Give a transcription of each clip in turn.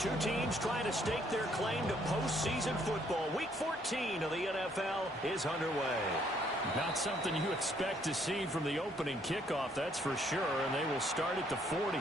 Two teams trying to stake their claim to postseason football. Week 14 of the NFL is underway. Not something you expect to see from the opening kickoff, that's for sure, and they will start at the 40.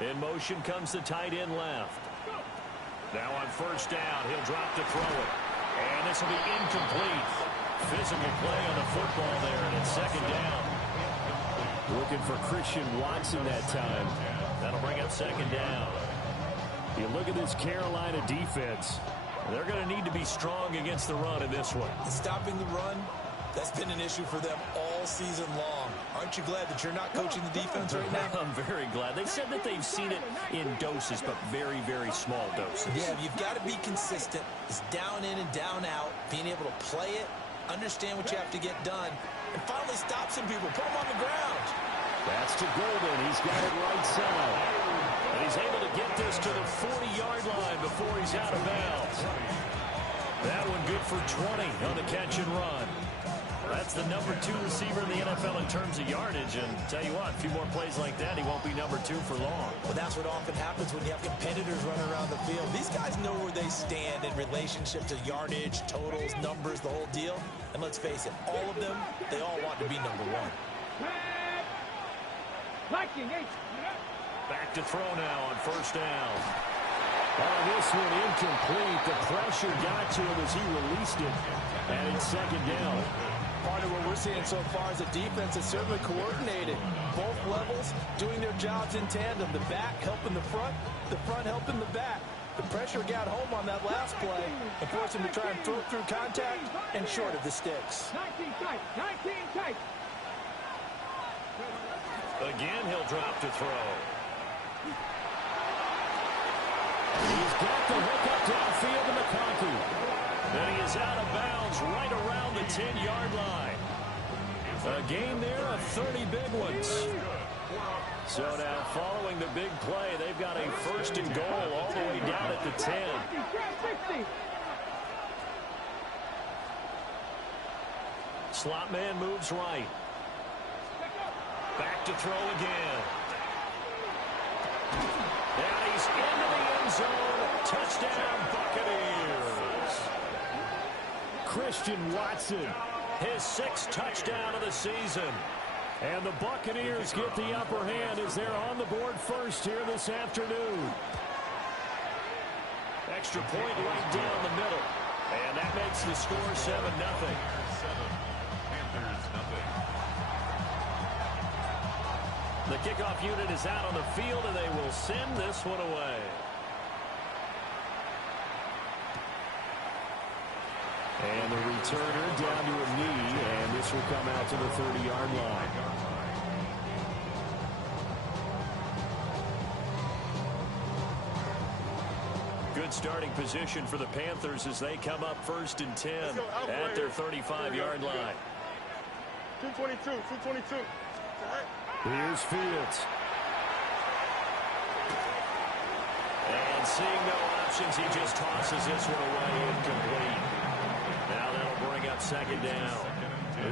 In motion comes the tight end left. Now on first down, he'll drop to throw it. And this will be incomplete. Physical play on the football there, and it's second down. Looking for Christian Watson that time. That'll bring up second down. You look at this Carolina defense. They're going to need to be strong against the run in this one. Stopping the run, that's been an issue for them all season long. Aren't you glad that you're not coaching the defense right now? I'm very glad. They said that they've seen it in doses, but very, very small doses. Yeah, you've got to be consistent. It's down in and down out, being able to play it, understand what you have to get done, and finally stop some people, put them on the ground. That's to Golden. He's got it right side. And he's able to get this to the 40-yard line before he's out of bounds. That one good for 20 on the catch and run. That's the number 2 receiver in the NFL in terms of yardage. And tell you what, a few more plays like that, he won't be number 2 for long. Well, that's what often happens when you have competitors running around the field. These guys know where they stand in relationship to yardage, totals, numbers, the whole deal. And let's face it, all of them, they all want to be number 1. Back to throw now on first down. Oh, this one incomplete. The pressure got to him as he released it. And it's second down. Part of what we're seeing so far is a defense that's certainly coordinated. Both levels doing their jobs in tandem. The back helping the front helping the back. The pressure got home on that last play and forced him to try and throw through contact and short of the sticks. 19 tight. Again, he'll drop to throw. He's got the hook up downfield to McConkey. And he is out of bounds right around the 10-yard line. A gain there of 30 big ones. So now following the big play, they've got a first and goal all the way down at the 10. Slot man moves right. Back to throw again. And he's into the end zone. Touchdown, Buccaneers. Christian Watson, his 6th touchdown of the season. And the Buccaneers get the upper hand as they're on the board first here this afternoon. Extra point right down the middle. And that makes the score 7-0. Panthers, nothing. The kickoff unit is out on the field, and they will send this one away. returner down to a knee, and this will come out to the 30-yard line. Good starting position for the Panthers as they come up 1st and 10 at their 35-yard line. 222. Here's Fields. And seeing no options, he just tosses this one away incomplete. Now that'll bring up 2nd down.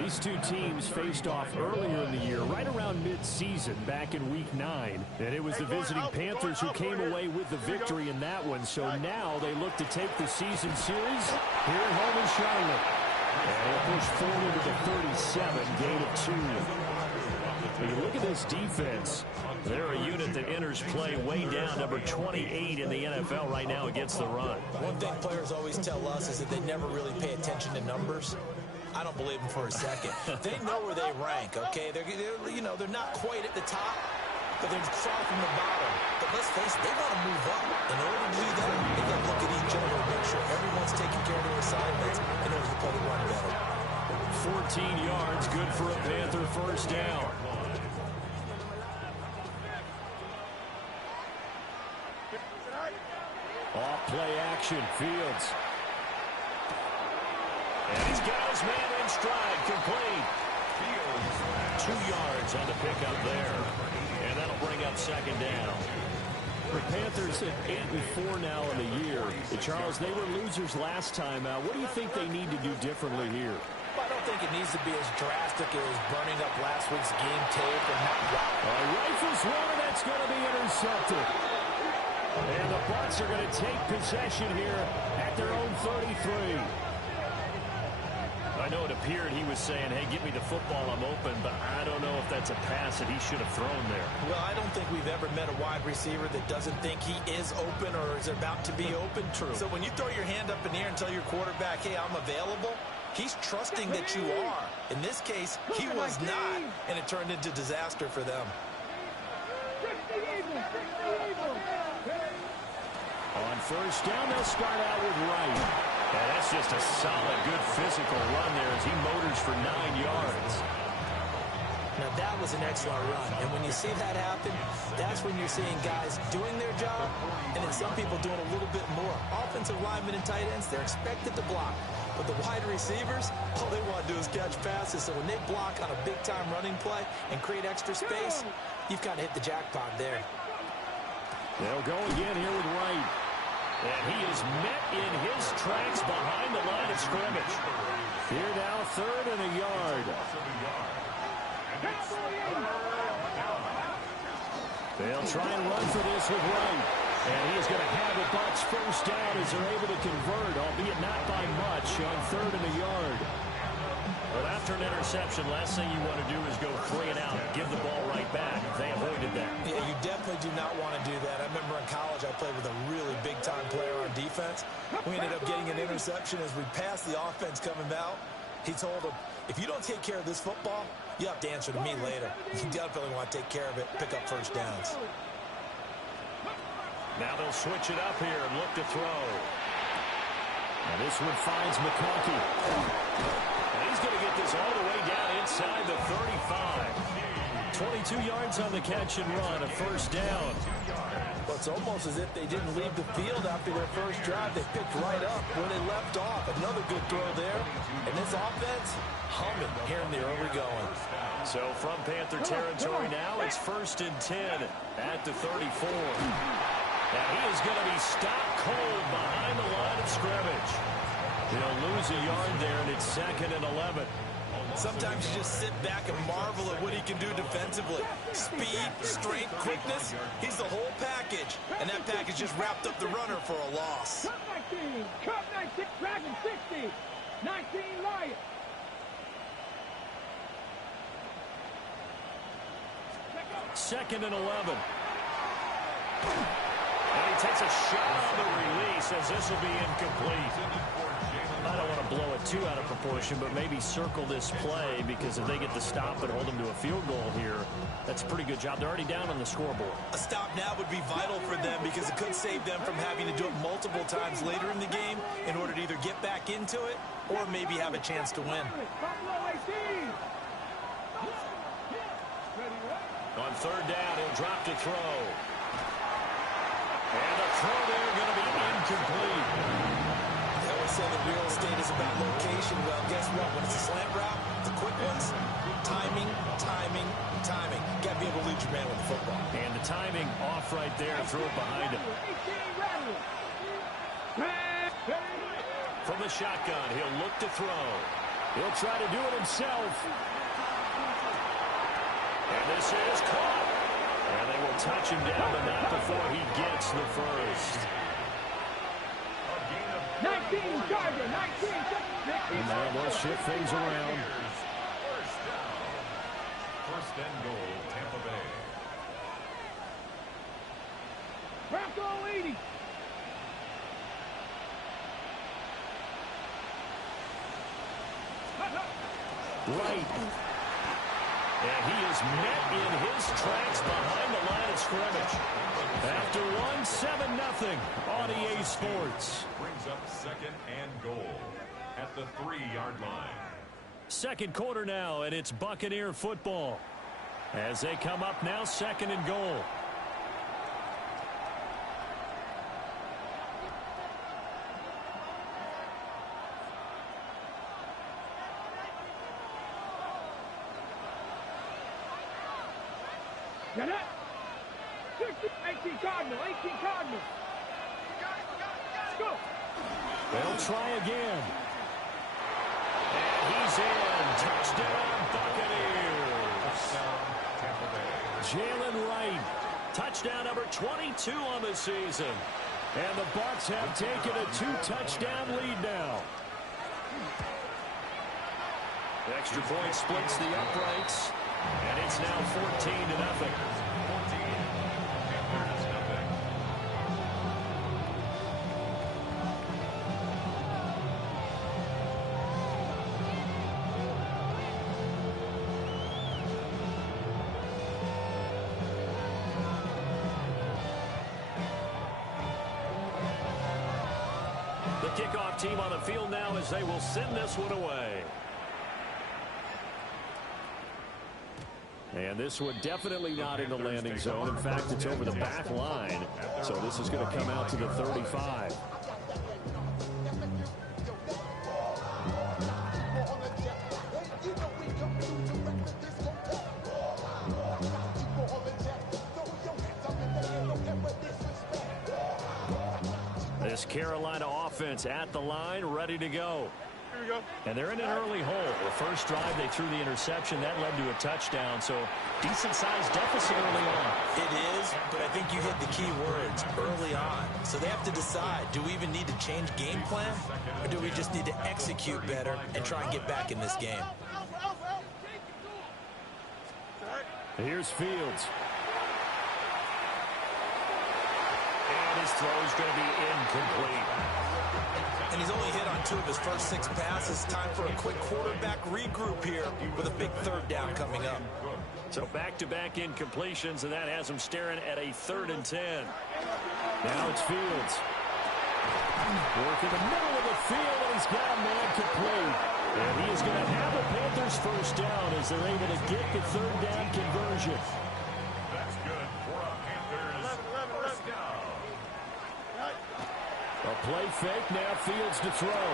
These two teams faced off earlier in the year, right around mid-season, back in Week 9. And it was the visiting Panthers who came away with the victory in that one. So now they look to take the season series here at home in Charlotte. And they'll push forward to the 37, gain of 2. When you look at this defense, they're a unit that enters play way down, number 28 in the NFL right now against the run. One thing players always tell us is that they never really pay attention to numbers. I don't believe them for a second. They know where they rank, okay? They're not quite at the top, but they're far from the bottom. But let's face it, they want to move up. In order to do that, they got to look at each other and make sure everyone's taking care of their assignments in order to play the run better. 14 yards, good for a Panther 1st down. off play action, Fields. And he's got his man in stride, complete. 2 yards on the pickup there. And that'll bring up 2nd down. The Panthers at 8-4 now in the year. Charles, they were losers last time out. What do you think they need to do differently here? Well, I don't think it needs to be as drastic as burning up last week's game tape or not. Rifles one, that's going to be intercepted. And the Bucs are going to take possession here at their own 33. I know it appeared he was saying, hey, give me the football, I'm open, but I don't know if that's a pass that he should have thrown there. Well, I don't think we've ever met a wide receiver that doesn't think he is open or is about to be open. True. So when you throw your hand up in the air and tell your quarterback, hey, I'm available, he's trusting that you are. In this case, he was not, and it turned into disaster for them. On 1st down, they'll start out with Wright. And that's just a solid, good physical run there as he motors for 9 yards. Now, that was an excellent run. And when you see that happen, that's when you're seeing guys doing their job and then some people doing a little bit more. Offensive linemen and tight ends, they're expected to block. But the wide receivers, all they want to do is catch passes. So when they block on a big-time running play and create extra space, you've kind of hit the jackpot there. They'll go again here with Wright. And he is met in his tracks behind the line of scrimmage. Here now, 3rd and a yard. They'll try and run for this with Wright. And he is going to have the Bucs 1st down as they're able to convert, albeit not by much, on 3rd and a yard. Well, after an interception, last thing you want to do is go 3 and out, give the ball right back. They avoided that. Yeah, you definitely do not want to do that. I remember in college I played with a really big-time player on defense. We ended up getting an interception as we passed the offense coming out. He told him, if you don't take care of this football, you have to answer to me later. You definitely want to take care of it, pick up 1st downs. Now they'll switch it up here and look to throw. Now this one finds McConkey. And he's going to get this all the way down inside the 35. 22 yards on the catch and run, a 1st down. Well, it's almost as if they didn't leave the field after their first drive. They picked right up where they left off. Another good throw there. And this offense, humming here in the early going. So from Panther territory now, it's 1st and 10 at the 34. Now he is going to be stopped cold behind the line of scrimmage. He'll lose a yard there, and it's 2nd and 11. Sometimes you just sit back and marvel at what he can do defensively. Speed, strength, quickness, he's the whole package. And that package just wrapped up the runner for a loss. Cut 19, cut 19, Dragon 60, 19 Lion. Second and 11. And he takes a shot on the release as this will be incomplete. I don't want to blow it too out of proportion, but maybe circle this play, because if they get the stop and hold them to a field goal here, that's a pretty good job. They're already down on the scoreboard. A stop now would be vital for them because it could save them from having to do it multiple times later in the game in order to either get back into it or maybe have a chance to win. On third down, he'll drop to throw. And the throw there going to be incomplete. They always say that real estate is about location. Well, guess what? When it's a slant route, the quick ones, timing, timing, timing. You got to be able to lead your man with the football. And the timing off right there. Threw it behind him. From the shotgun, he'll look to throw. He'll try to do it himself. And this is caught. And they will touch him down, but not before he gets the first. 19, Charger, 19. And now they'll shift things around. First and goal, Tampa Bay. Bronco 80. Right. And he is met in his tracks behind the line of scrimmage. After one, 7-0 on EA Sports. Brings up second and goal at the 3-yard line. Second quarter now, and it's Buccaneer football. As they come up now, second and goal. Get it? 18 Cardinal, 18 Cardinal. Let's go. They'll try again. And he's in. Touchdown, Buccaneers. Tampa Bay. Jalen Wright. Touchdown number 22 on the season. And the Bucs have taken a 2-touchdown lead now. The extra point splits the uprights. And it's now 14-0. The kickoff team on the field now as they will send this one away. And this one definitely not in the landing zone. In fact, it's over the back line. So this is going to come out to the 35. This Carolina offense at the line, ready to go. Here we go. And they're in an early hole. The first drive, they threw the interception. That led to a touchdown, so decent-sized deficit early on. It is, but I think you hit the key words, early on. So they have to decide, do we even need to change game plan, or do we just need to execute better and try and get back in this game? Here's Fields. And his throw's going to be incomplete. And he's only hit on 2 of his first 6 passes. Time for a quick quarterback regroup here with a big third down coming up. So back-to-back incompletions, and that has him staring at a 3rd and 10. Now it's Fields. Work in the middle of the field, and he's got a man complete. And he is going to have the Panthers first down as they're able to get the 3rd down conversion. That's good for a Panthers first down. A play fake, now Fields to throw.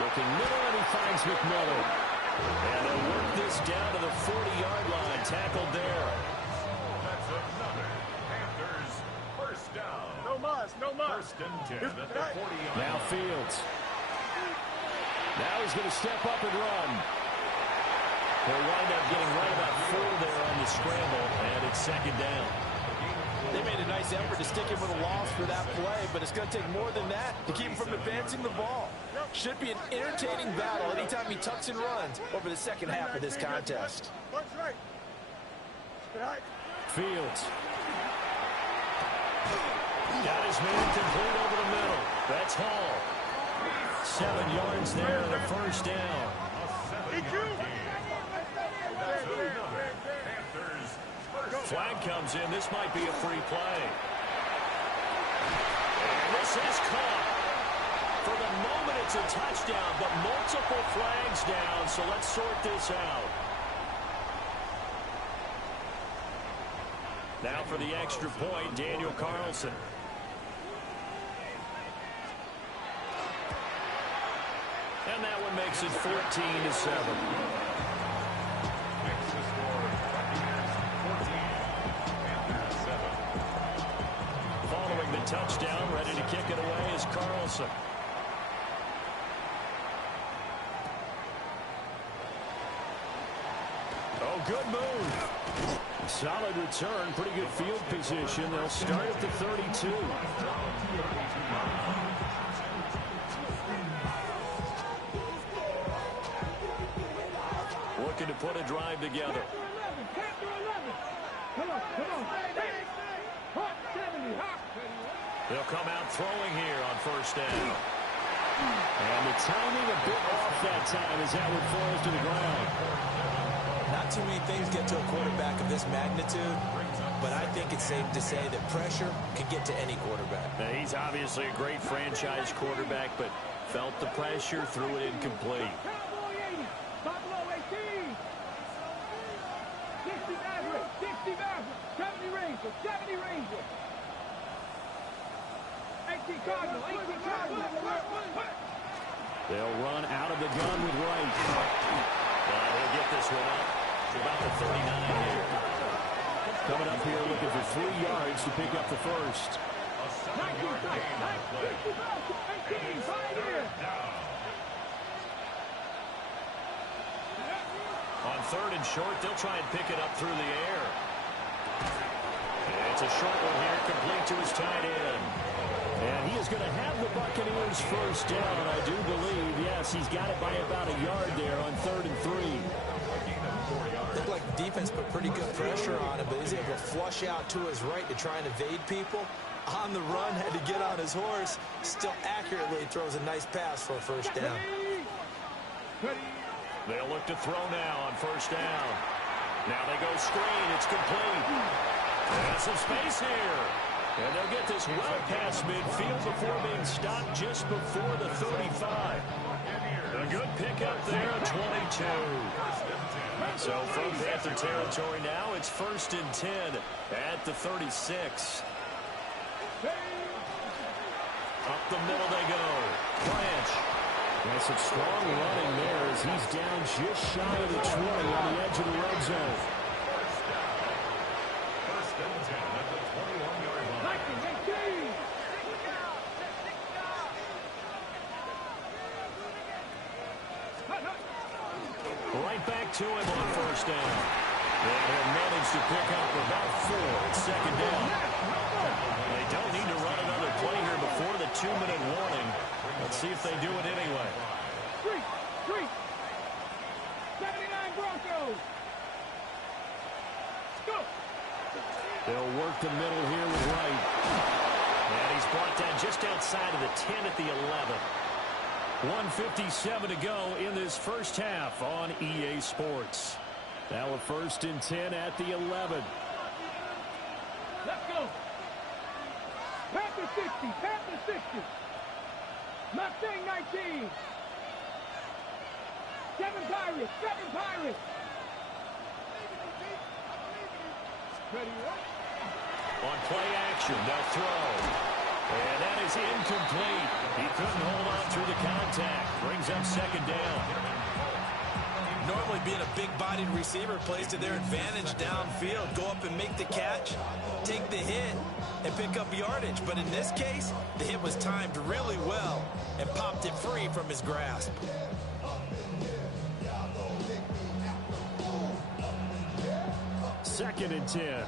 Looking middle, and he finds McMillan. And they'll work this down to the 40-yard line, tackled there. That's another Panthers first down. No mas, no mas. First and 10 at the 40-yard Now line. Fields. Now he's going to step up and run. They'll wind up getting right about 4 there on the scramble, and it's 2nd down. They made a nice effort to stick him with a loss for that play, but it's going to take more than that to keep him from advancing the ball. Should be an entertaining battle anytime he tucks and runs over the second half of this contest. Fields. Got his man complete over the middle. That's Hall. 7 yards there and a first down. Flag comes in. This might be a free play. And this is caught. For the moment, it's a touchdown, but multiple flags down, so let's sort this out. Now for the extra point, Daniel Carlson. And that one makes it 14-7. Following the touchdown, ready to kick it away is Carlson. Oh, good move. Solid return, pretty good field position. They'll start at the 32. Looking to put a drive together. They'll come out throwing here on first down. And the timing a bit off that time as that one falls to the ground. Not too many things get to a quarterback of this magnitude, but I think it's safe to say that pressure can get to any quarterback. Now, he's obviously a great franchise quarterback, but felt the pressure, threw it incomplete. 70 Ranger. 18 Cardinal. They'll run out of the gun with Wright. He'll get this one up to about the 39 here. Coming up here looking for 3 yards to pick up the first. 19, On third and short, they'll try and pick it up through the air. It's a short one here, complete to his tight end. And he is going to have the Buccaneers first down, I do believe. Yes, he's got it by about a yard there on 3rd and 3. Looked like the defense put pretty good pressure on him, but he's able to flush out to his right to try and evade people. On the run, had to get on his horse. Still accurately throws a nice pass for a first down. They'll look to throw now on first down. Now they go screen. It's complete. And some space here. And they'll get this well past midfield before being stopped just before the 35. A good pickup there at 22. So from Panther territory now, it's 1st and 10 at the 36. Up the middle they go. Branch. That's some strong running there as he's down just shy of the 20 on the edge of the red zone. First and 10 at the 21-yard line. Right back to him on first down. And he'll manage to pick up about 4 at second down. They don't need to run another play here before the 2-minute warning. Let's see if they do it anyway. 79 Broncos. Go. They'll work the middle here with Wright. And he's brought down just outside of the 10 at the 11. 1:57 to go in this first half on EA Sports. Now a 1st and 10 at the 11. Let's go. Panther 60. Panther 60. Mustang 19. 7 Pirates. 7 Pirates. Ready, right? On play action, they'll throw. And that is incomplete. He couldn't hold on through the contact. Brings up second down. Normally being a big-bodied receiver plays to their advantage downfield. Go up and make the catch, take the hit, and pick up yardage. But in this case, the hit was timed really well and popped it free from his grasp. Second and 10.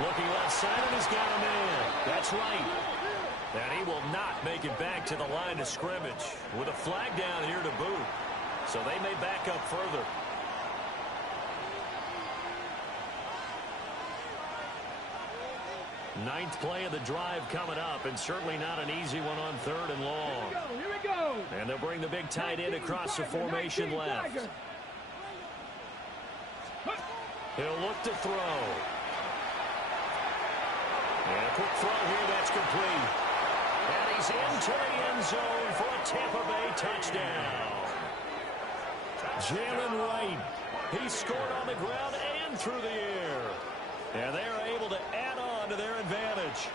Looking left side, and he's got a man. That's right. And he will not make it back to the line of scrimmage with a flag down here to boot. So they may back up further. Ninth play of the drive coming up, and certainly not an easy one on 3rd and long. Here we go. And they'll bring the big tight end across the formation left. He'll look to throw. And a quick throw here, that's complete. And he's into the end zone for a Tampa Bay touchdown. Jalen Wright, he scored on the ground and through the air. And they're able to add on to their advantage.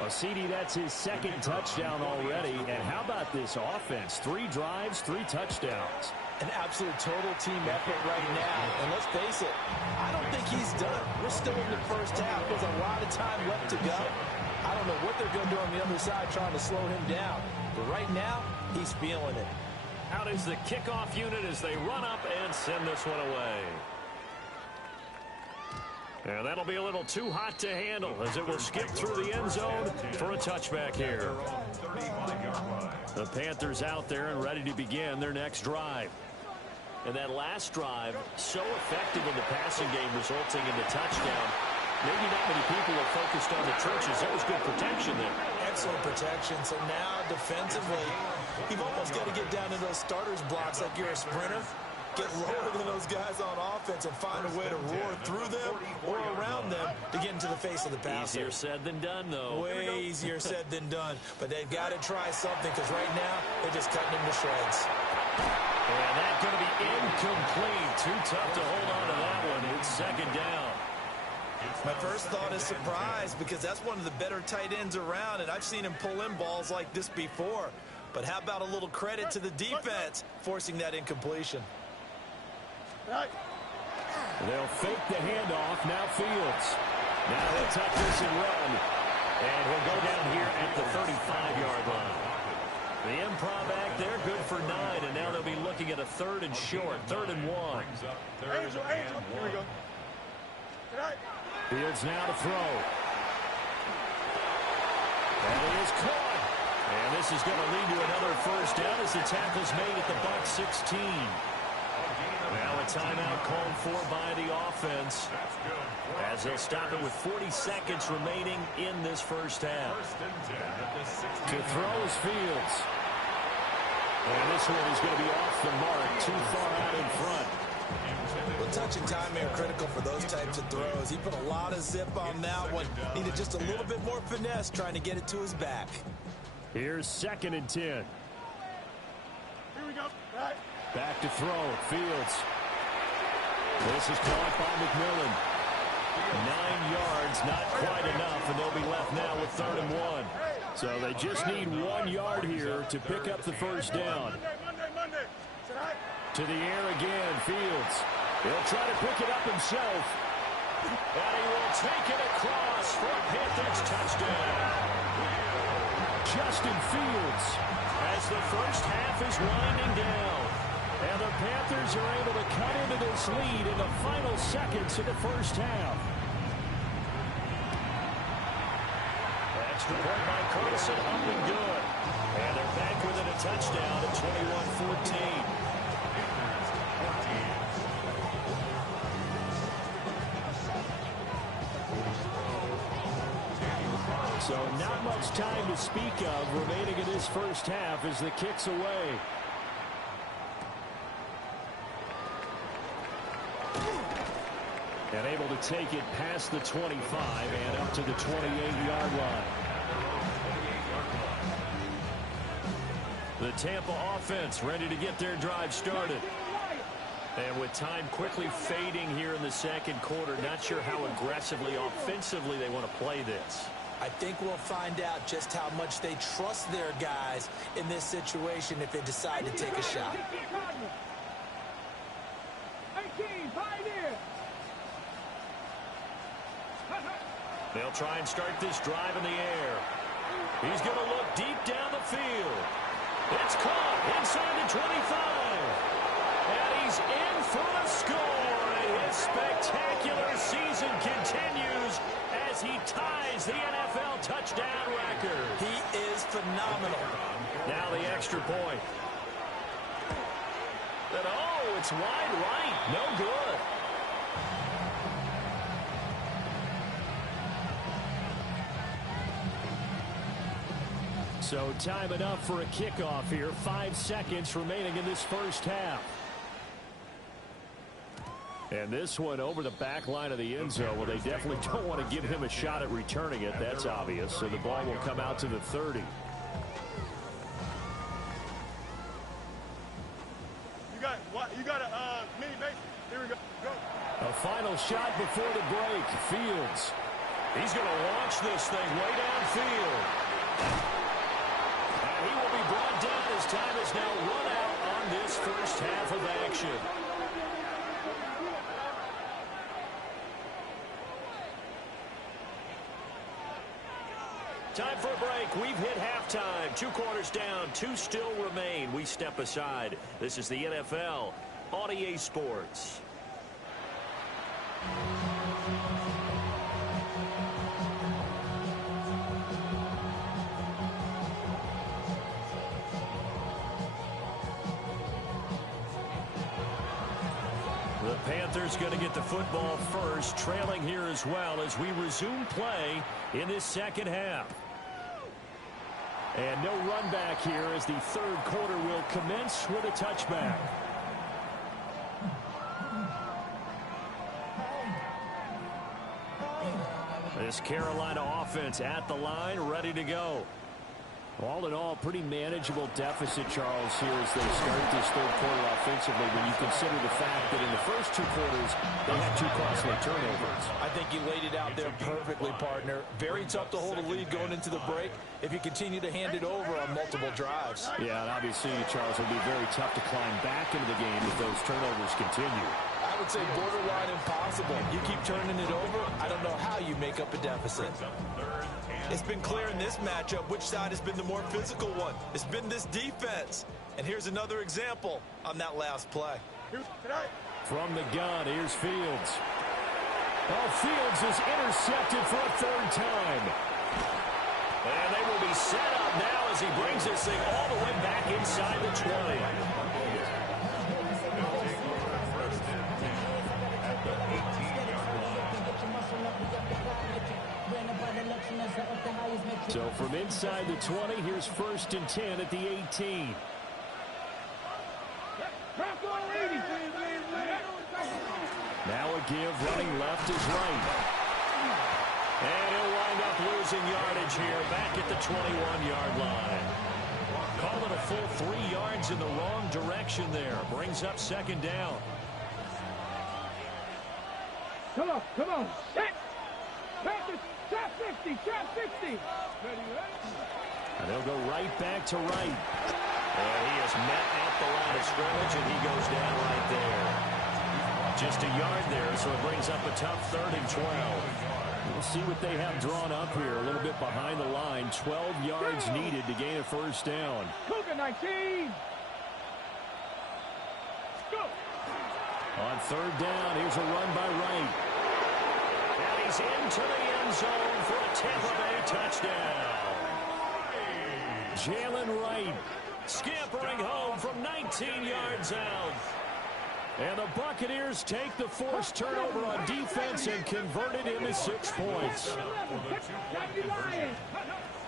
Well, CD, that's his 2nd touchdown already. And how about this offense? 3 drives, 3 touchdowns. An absolute total team effort right now. And let's face it, I don't think he's done. We're still in the first half. There's a lot of time left to go. I don't know what they're going to do on the other side trying to slow him down. But right now, he's feeling it. Out is the kickoff unit as they run up and send this one away. And that'll be a little too hot to handle as it will skip through the end zone for a touchback here. The Panthers out there and ready to begin their next drive. And that last drive, so effective in the passing game, resulting in the touchdown. Maybe not many people are focused on the trenches. That was good protection there. Excellent protection. So now defensively, you've almost got to get down to those starters blocks like you're a sprinter. Get lower than those guys on offense and find a way to roar through them or around them to get into the face of the passer. Easier said than done, though. Way easier said than done. But they've got to try something because right now they're just cutting him to shreds. And that's going to be incomplete. Too tough to hold on to that one. It's 2nd down. My first thought is surprise because that's one of the better tight ends around, and I've seen him pull in balls like this before. But how about a little credit to the defense forcing that incompletion? They'll fake the handoff. Now Fields. Now he'll tuck this and run. And he'll go down here at the 35-yard line. The improv act there, good for 9, and now they'll be looking at a 3rd and short, 3rd and 1. Angel, here we go. Fields now to throw. And he is caught. And this is going to lead to another first down as the tackle's made at the Bucs 16. Now a timeout called for by the offense as they'll stop it with 40 seconds remaining in this first half. To throw is Fields. And this one is going to be off the mark, too far out in front. Well, touch and time are critical for those types of throws. He put a lot of zip on that one. Needed just a little bit more finesse trying to get it to his back. Here's 2nd and 10. Here we go. Right. Back to throw. Fields. This is caught by McMillan. 9 yards, not quite enough, and they'll be left now with 3rd and 1. So they just need 1 yard here to pick up the first down. Monday. To the air again, Fields. He'll try to pick it up himself. And he will take it across for a Panthers touchdown. Justin Fields. As the first half is winding down. And the Panthers are able to cut into this lead in the final seconds of the first half. Extra point by Carlson, up and good. And they're back within a touchdown at 21-14. So not much time to speak of remaining in this first half as the kick's away. And able to take it past the 25 and up to the 28-yard line. The Tampa offense ready to get their drive started. And with time quickly fading here in the second quarter, not sure how aggressively, offensively they want to play this. I think we'll find out just how much they trust their guys in this situation if they decide to take a shot. 18, Pioneer. They'll try and start this drive in the air. He's going to look deep down the field. It's caught inside the 25. And he's in for the score. And his spectacular season continues as he ties the NFL touchdown record. He is phenomenal. Now the extra point. And oh, it's wide right. No good. So time enough for a kickoff here. 5 seconds remaining in this first half. And this one over the back line of the end zone. Well, they definitely don't want to give him a shot at returning it. That's obvious. So the ball will come out to the 30. You got a mini base. Here we go. Go. A final shot before the break. Fields. He's going to launch this thing way downfield. And he will be brought down as time is now run out on this first half of action. Time for a break. We've hit halftime. 2 quarters down. 2 still remain. We step aside. This is the NFL on EA Sports. The Panthers going to get the football first, trailing here as well as we resume play in this second half. And no run back here as the third quarter will commence with a touchback. This Carolina offense at the line, ready to go. All in all, pretty manageable deficit, Charles, here as they start this third quarter offensively when you consider the fact that in the first 2 quarters, they had 2 costly turnovers. I think you laid it out there perfectly, partner. Very tough to hold a lead going into the break if you continue to hand it over on multiple drives. Yeah, and obviously, Charles, it'll be very tough to climb back into the game if those turnovers continue. I would say borderline impossible. You keep turning it over, I don't know how you make up a deficit. It's been clear in this matchup which side has been the more physical one. It's been this defense. And here's another example on that last play. From the gun, here's Fields. Oh, Fields is intercepted for a 3rd time. And they will be set up now as he brings this thing all the way back inside the 20. So from inside the 20, here's 1st and 10 at the 18. Now a give, running left is right. And he'll wind up losing yardage here back at the 21-yard line. Call it a full 3 yards in the wrong direction there. Brings up 2nd down. Come on. Set. Panthers, trap 60, trap 60. And they'll go right back to right. And he is met at the line of scrimmage, and he goes down right there. Just a yard there, so it brings up a tough 3rd and 12. We'll see what they have drawn up here. A little bit behind the line. 12 yards needed to gain a 1st down. Cougar 19. Go. On 3rd down, here's a run by Wright. And he's into the end zone for a Tampa Bay touchdown. Jalen Wright Scampering home from 19 yards out. And the Buccaneers take the forced turnover on defense and convert it into 6 points.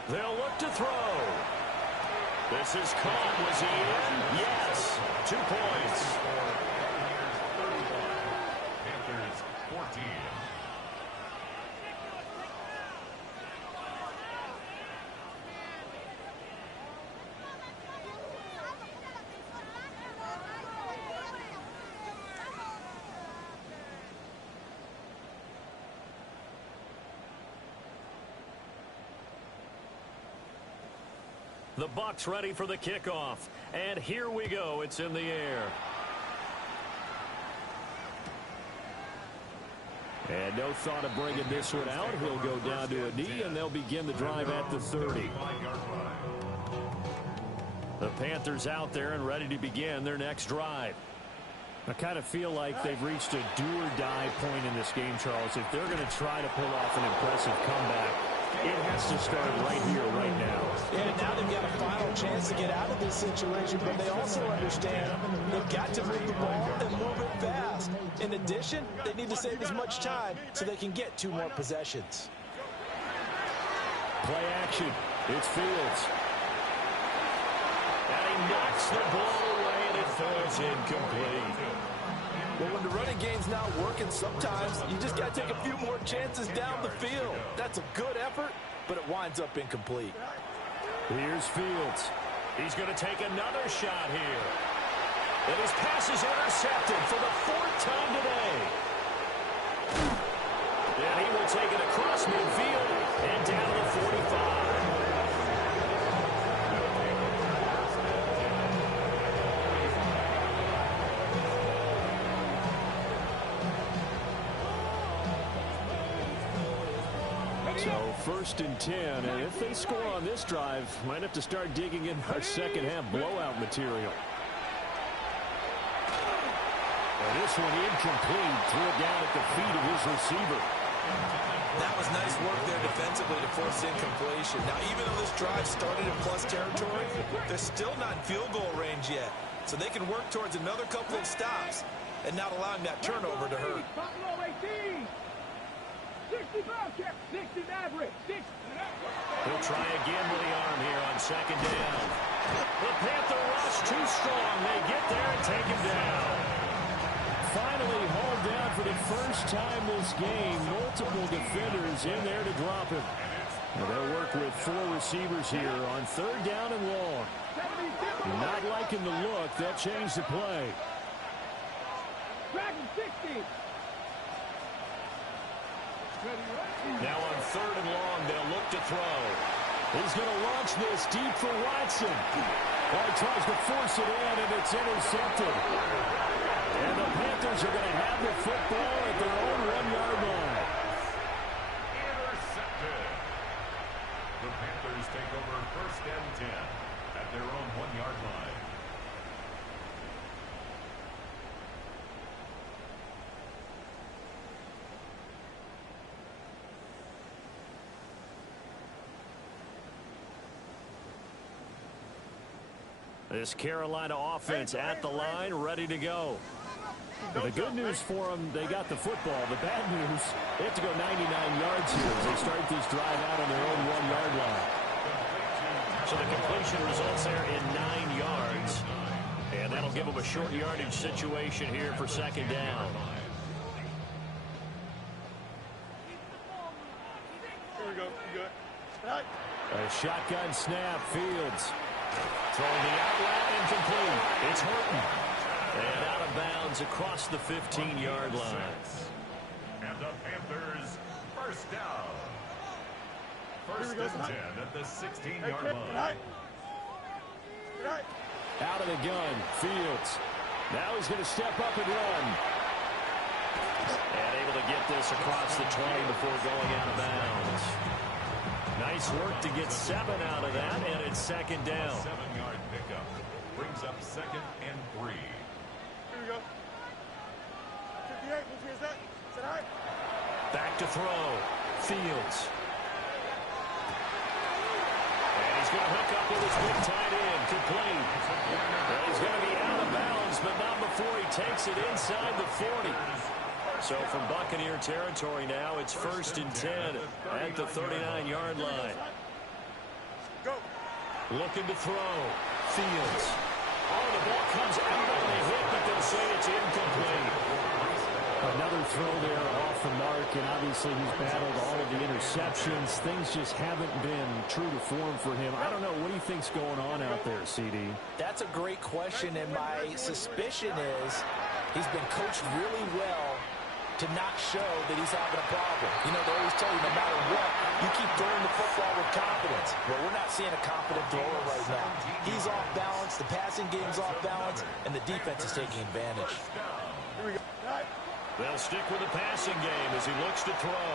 They'll look to throw. This is caught. Was he in? Yes. 2 points. Panthers 14. The Bucs ready for the kickoff. And here we go. It's in the air. And no thought of bringing this one out. He'll go down to a knee, and they'll begin the drive at the 30. The Panthers out there and ready to begin their next drive. I kind of feel like they've reached a do-or-die point in this game, Charles. If they're going to try to pull off an impressive comeback, it has to start right here, right now. And now they've got a final chance to get out of this situation, but they also understand they've got to move the ball and move it fast. In addition, they need to save as much time so they can get 2 more possessions. Play action. It's Fields. knocks the ball away, and it falls incomplete. Well, when the running game's not working, sometimes you just got to take a few more chances down the field. That's a good effort, but it winds up incomplete. Here's Fields. He's going to take another shot here. And his pass is intercepted for the 4th time today. And he will take it across midfield and down to the 45. So 1st and 10, and if they score on this drive, might have to start digging in our second half blowout material. And this one incomplete, threw it down at the feet of his receiver. That was nice work there defensively to force incompletion. Now, even though this drive started in plus territory, they're still not in field goal range yet. So they can work towards another couple of stops and not allowing that turnover to hurt. 60 Bobcat, 60 Maverick, 60. He'll try again with the arm here on 2nd down. The Panther rush too strong. They get there and take him down. Finally hauled down for the first time this game. Multiple defenders in there to drop him. Now they'll work with 4 receivers here on 3rd down and long. Not liking the look. They'll change the play. Dragon 60. Now on 3rd and long, they'll look to throw. He's going to launch this deep for Watson. Oh, he tries to force it in, and it's intercepted. And the Panthers are going to have the football at their own 1-yard line. Intercepted. The Panthers take over 1st and 10 at their own 1-yard line. This Carolina offense at the line, ready to go. The good news for them, they got the football. The bad news, they have to go 99 yards here as they start this drive out on their own 1-yard line. So the completion results there in 9 yards. And that'll give them a short yardage situation here for 2nd down. Here we go. Good. A shotgun snap, Fields. Throwing the out route incomplete. It's Horton. And out of bounds across the 15-yard line. And the Panthers, 1st down. 1st and 10 at the 16-yard line. Out of the gun, Fields. Now he's going to step up and run. And able to get this across the 20 before going out of bounds. Nice work to get 7 out of that, and it's 2nd down. 7-yard pickup brings up 2nd and 3. Here we go. 58, which is that? Is that high? Back to throw. Fields. And he's going to hook up with his big tight end. Complete. And he's going to be out of bounds, but not before he takes it inside the 40. So from Buccaneer territory now, it's 1st and 10 at the 39-yard line. Go. Looking to throw. Fields. Oh, the ball comes out on the hit, but they'll say it's incomplete. Another throw there off the mark, and obviously he's battled all of the interceptions. Things just haven't been true to form for him. I don't know. What do you think's going on out there, CD? That's a great question, and my suspicion is he's been coached really well to not show that he's having a problem. You know, they always tell you no matter what, you keep throwing the football with confidence. Well, we're not seeing a confident thrower right now. He's off balance, the passing game's off balance, and the defense is taking advantage. Here we go. They'll stick with the passing game as he looks to throw.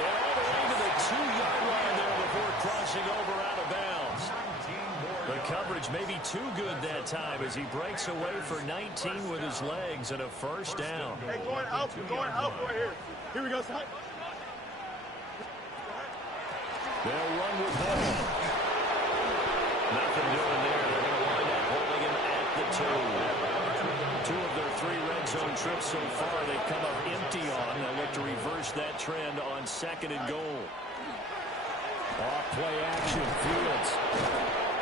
And all the way to the 2-yard line there before crossing over out of bounds. The coverage may be too good that time as he breaks away for 19 with his legs and a 1st down. Hey, going out right here. Here we go, son. They'll run with Hall. Nothing doing there. They're going to wind up holding him at the 2. 2 of their 3 red zone trips so far they've come up empty on. They'll look to reverse that trend on 2nd and goal. Off play action, Fields.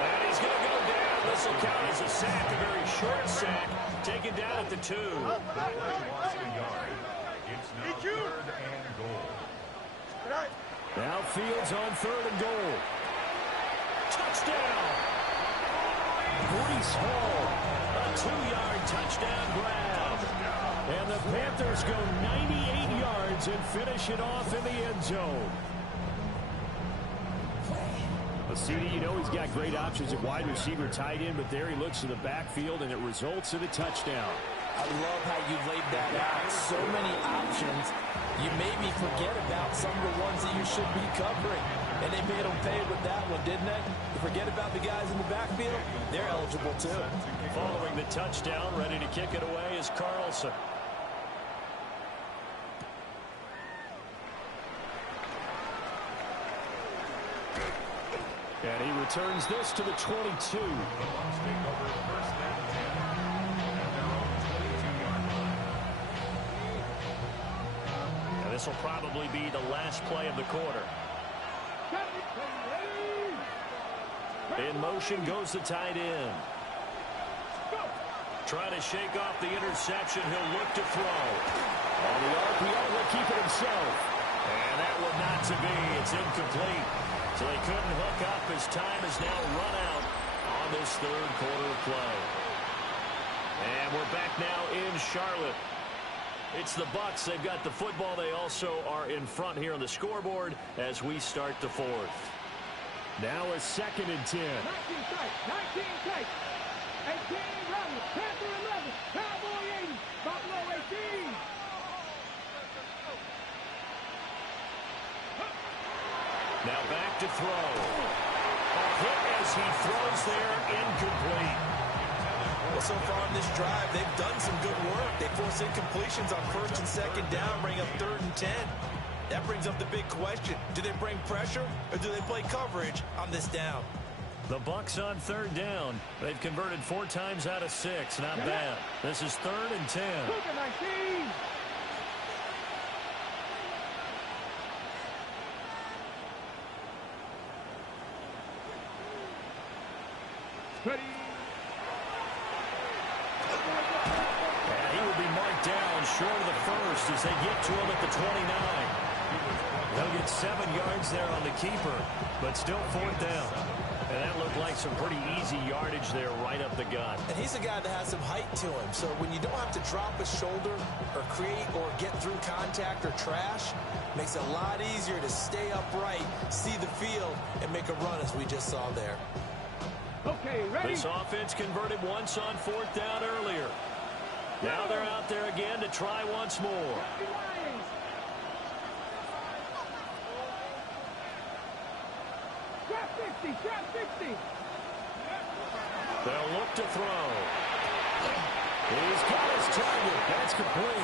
And he's going to go down. This will count as a sack, a very short sack, taken down at the 2. Lost a yard. It's now 3rd and goal. Now Fields on 3rd and goal. Touchdown! Breece Hall. A 2-yard touchdown grab. And the Panthers go 98 yards and finish it off in the end zone. Well, CD, you know he's got great options at wide receiver, tight end, but there he looks to the backfield, and it results in a touchdown. I love how you laid that out. So many options. You made me forget about some of the ones that you should be covering. And they made them pay with that one, didn't they? You forget about the guys in the backfield? They're eligible, too. Following the touchdown, ready to kick it away is Carlson. And he returns this to the 22. The Bucs take over 1st and 10 at their own 22-yard line. Now, this will probably be the last play of the quarter. In motion goes the tight end. Trying to shake off the interception. He'll look to throw. On the RPO, will keep it himself. And that will not to be. It's incomplete. So they couldn't hook up as time has now run out on this 3rd quarter of play. And we're back now in Charlotte. It's the Bucs. They've got the football. They also are in front here on the scoreboard as we start the 4th. Now a 2nd and 10. 19 take. 18 run. Panther 11. Cowboy 80. Buffalo 18. Now back to throw. A hit as he throws there, incomplete. Well, so far on this drive, they've done some good work. They force incompletions on 1st and 2nd down, bring up 3rd and 10. That brings up the big question. Do they bring pressure or do they play coverage on this down? The Bucs on 3rd down. They've converted 4 times out of 6. Not bad. This is 3rd and 10. Cougar 19. Ready. And he will be marked down short of the 1st as they get to him at the 29. They'll get 7 yards there on the keeper, but still 4th down. And that looked like some pretty easy yardage there right up the gut. And he's a guy that has some height to him, so when you don't have to drop a shoulder or create or get through contact or trash, makes it a lot easier to stay upright, see the field, and make a run as we just saw there. Okay, ready. This offense converted once on 4th down earlier. Now they're out there again to try once more. Trap 60, trap 60. They'll look to throw. He's got his target. That's complete.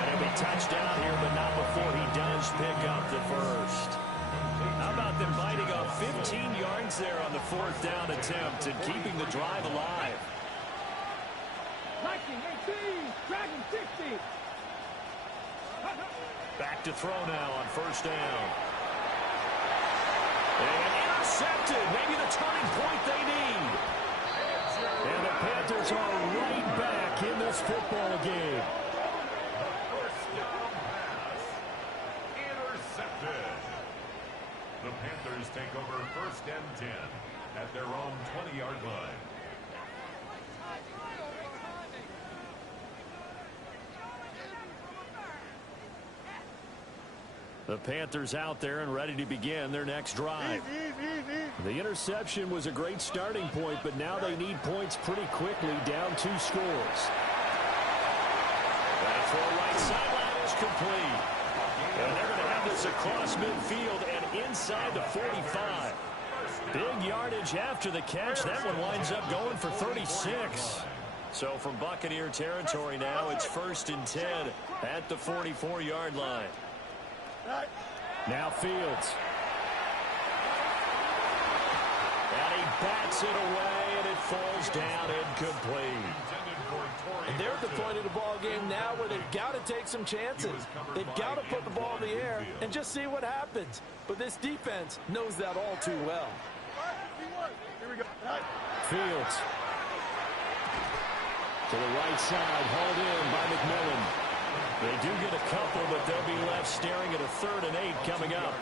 And he'll be touched down here, but not before he does pick up the 1st. How about them biting off 15 yards there on the 4th down attempt and keeping the drive alive? Viking 18, Dragon 60. Back to throw now on 1st down. And intercepted. Maybe the turning point they need. And the Panthers are right back in this football game. First down pass. Intercepted. The Panthers take over 1st and 10 at their own 20-yard line. The Panthers out there and ready to begin their next drive. The interception was a great starting point, but now they need points pretty quickly, down 2 scores. That throw right sideline is complete. And they're going to have this across midfield and inside the 45. Big yardage after the catch. That one winds up going for 36. So from Buccaneer territory now, it's 1st and 10 at the 44-yard line. Now Fields. And he bats it away, and it falls down incomplete. And there at the point of the ball game now where they've got to take some chances. They've got to put the ball in the air and just see what happens. But this defense knows that all too well. Here we go. Fields. To the right side, hauled in by McMillan. They do get a couple, but they'll be left staring at a 3rd and 8 coming up.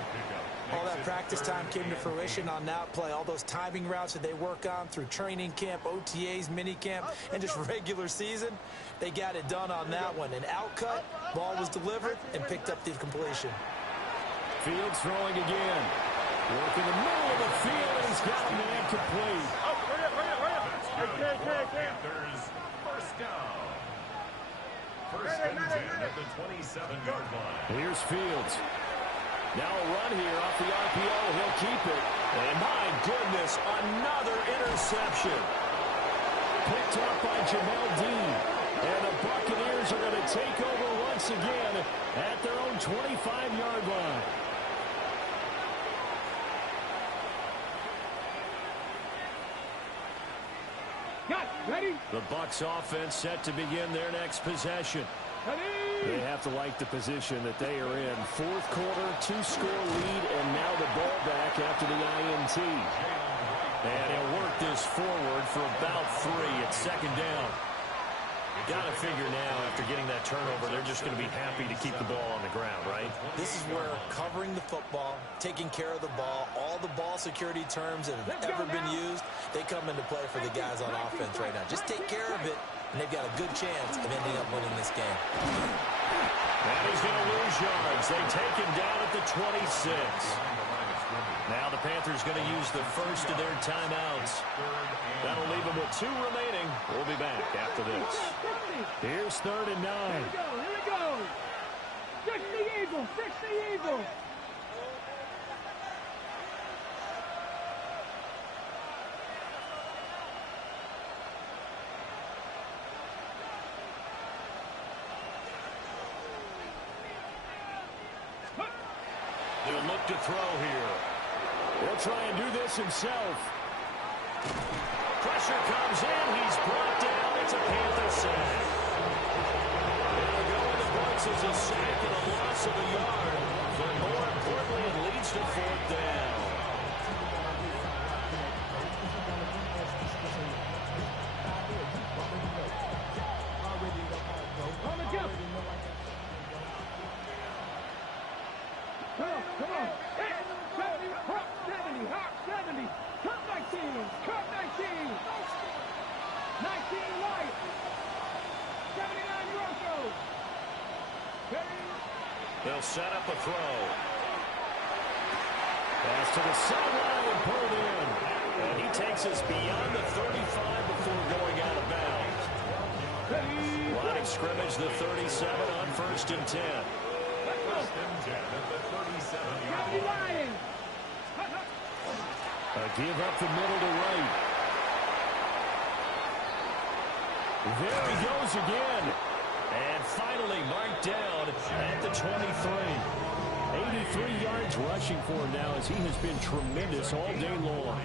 All that practice time came to fruition on that play. All those timing routes that they work on through training camp, OTAs, minicamp, and just regular season, they got it done on that one. An outcut, ball was delivered, and picked up the completion. Fields throwing again. Work in the middle of the field, and he's got a man complete. Panthers, first down. First and 10 at the 27-yard line. Here's Fields. Now a run here off the RPO. He'll keep it. And my goodness, another interception. Picked up by Jamel Dean. And the Buccaneers are going to take over once again at their own 25-yard line. Ready? The Bucs offense set to begin their next possession. They have to like the position that they are in. 4th quarter, 2-score lead, and now the ball back after the INT. And he'll work this forward for about 3 at 2nd down. Got to figure now, after getting that turnover, they're just going to be happy to keep the ball on the ground, right? This is where covering the football, taking care of the ball, all the ball security terms that have ever been used, they come into play for the guys on offense right now. Just take care of it, and they've got a good chance of ending up winning this game. And he's going to lose yards. They take him down at the 26. Now the Panthers going to use the first of their timeouts. That'll leave them with 2 remaining. We'll be back after this. Here's 3rd and 9. Here we go. 60 Eagles. 60 Eagles. They'll look to throw here. He'll try and do this himself. Pressure comes in. He's brought down. It's a Panther sack. It'll go in the books as a sack and a loss of a yard. But more importantly, it leads to 4th down. Come on. 70, hop 70, hop 70. Cut 19, cut 19. 19 White. 79 Broncos. They'll set up a throw. Pass to the sideline and pulled in. And he takes us beyond the 35 before going out of bounds. Line of scrimmage, the 37 on 1st and 10. First and 10 at the 37-yard line. A give up the middle to right. There he goes again. And finally marked down at the 23. 83 yards rushing for him now as he has been tremendous all day long.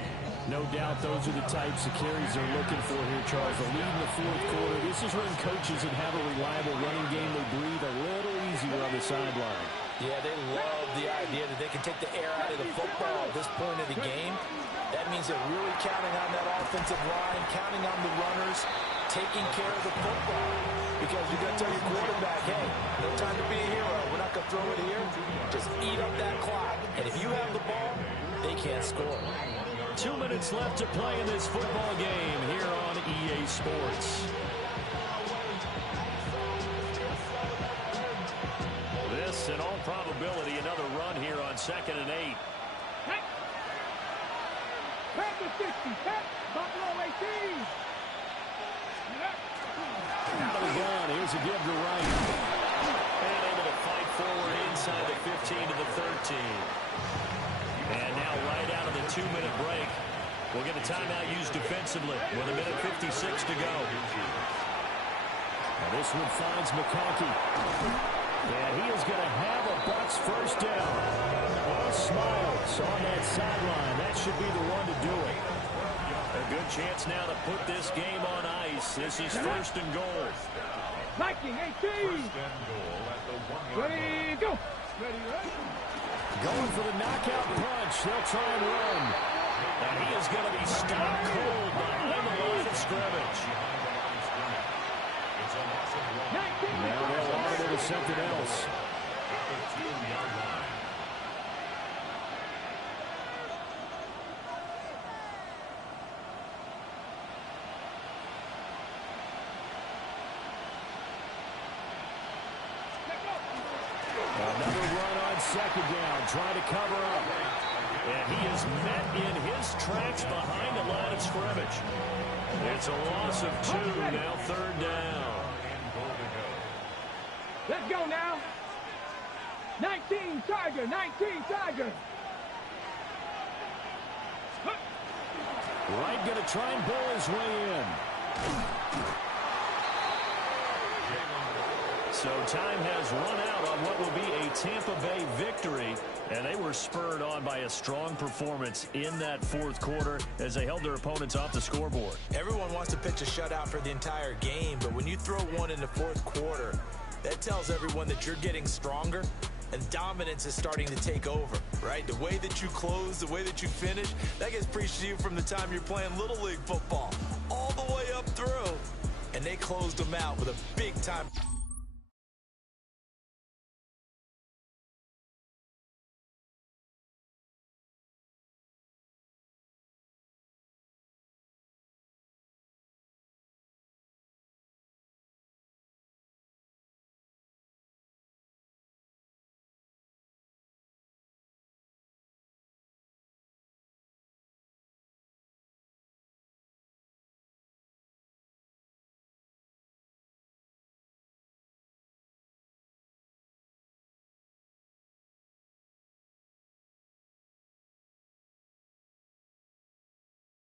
No doubt those are the types of carries they're looking for here, Charles. A lead in the 4th quarter. This is when coaches that have a reliable running game, they breathe a little easier on the sideline. Yeah, they love the idea that they can take the air out of the football at this point of the game. That means they're really counting on that offensive line, counting on the runners, taking care of the football. Because you're going to tell your quarterback, hey, no time to be a hero. We're not going to throw it here. Just eat up that clock. And if you have the ball, they can't score. 2 minutes left to play in this football game here on EA Sports. This, in all probability, another run here on 2nd and 8. Panther 60, Buffalo 18. Out of the gun, here's a give to right. And able to fight forward inside the 15 to the 13. And now right out of the 2-minute break, we'll get a timeout used defensively with 1:56 to go. Now this one finds McConkey. And he is going to have a Bucs first down. All smiles on that sideline. That should be the one to do it. Good chance now to put this game on ice. This is first and goal. Viking 18. First and goal at the 1-yard line. Ready, go. Ready, ready. Going for the knockout punch. They'll try and run. And he is going to be stopped cold behind the line of scrimmage. It's a loss of 1. Now they'll audible to something else. At the 2-yard line. Another run on second down, trying to cover up. And he is met in his tracks behind the line of scrimmage. It's a loss of 2, now third down. Let's go now. 19 Tiger, 19 Tiger. Wright going to try and bull his way in. So time has run out on what will be a Tampa Bay victory. And they were spurred on by a strong performance in that fourth quarter as they held their opponents off the scoreboard. Everyone wants to pitch a shutout for the entire game, but when you throw one in the fourth quarter, that tells everyone that you're getting stronger and dominance is starting to take over, right? The way that you close, the way that you finish, that gets preached to you from the time you're playing Little League football all the way up through. And they closed them out with a big-time